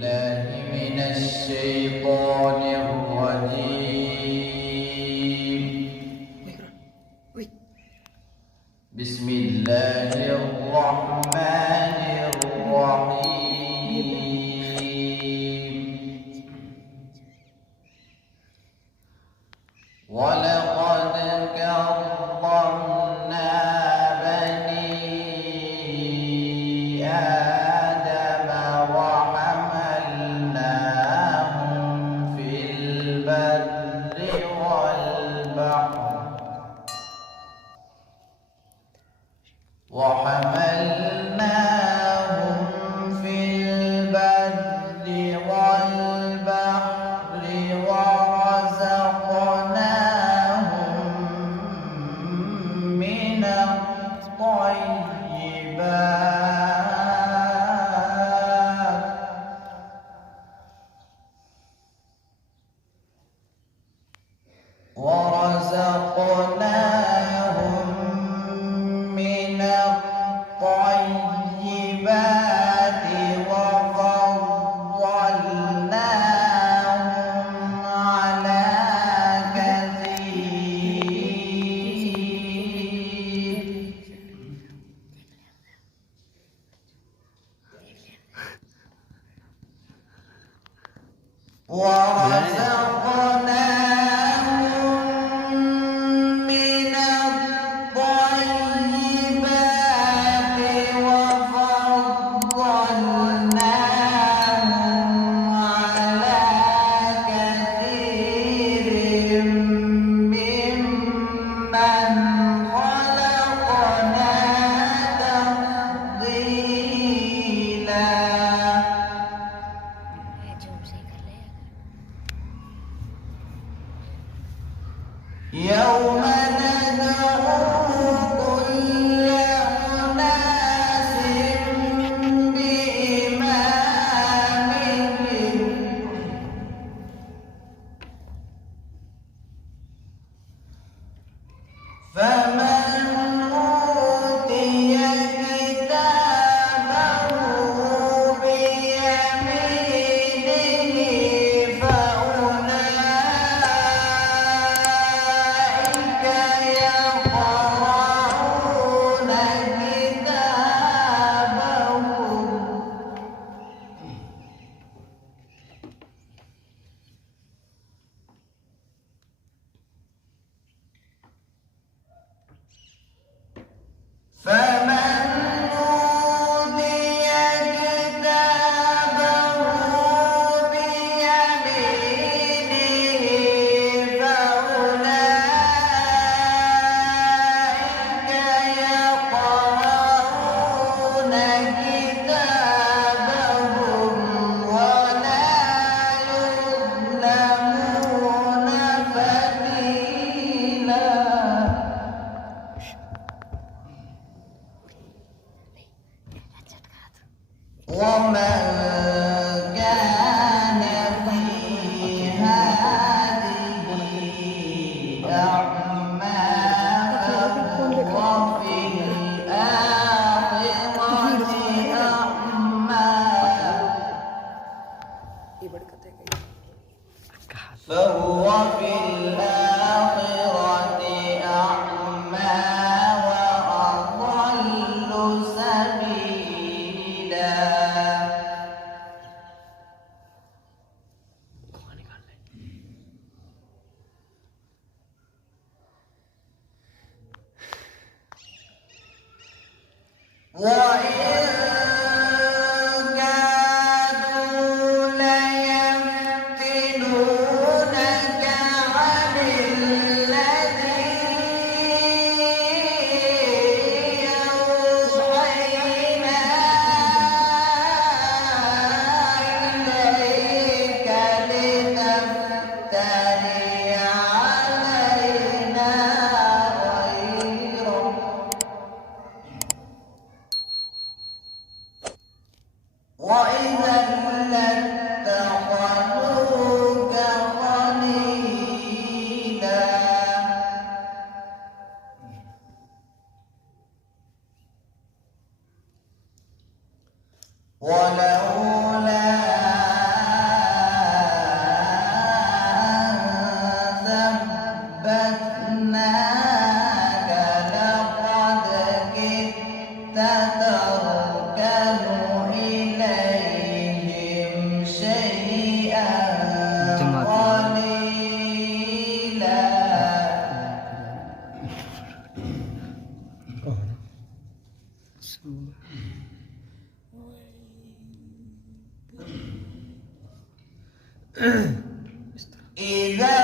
الله من الشيطان الرجيم. بسم الله الرحمن الرحيم. ولقد كرمنا بني آدم وحملناهم في البر والبحر ورزقناهم من الطيبات وفضلناهم على كثير يوم ندعو كل أناس بإمامهم فمن أوتي كتابه بيمينه فأولئك يقرؤون كتابهم فمن أوتي كتابه بيمينه فأولئك يقرؤون كتابهم ولا يظلمون فتيلا ومن كان في هذه أعمى فهو في الآخرة أعمى وأضل سبيلا وإن كادوا ليفتنونك عن الذي أوحينا إليك لتفتري علينا غيره إذا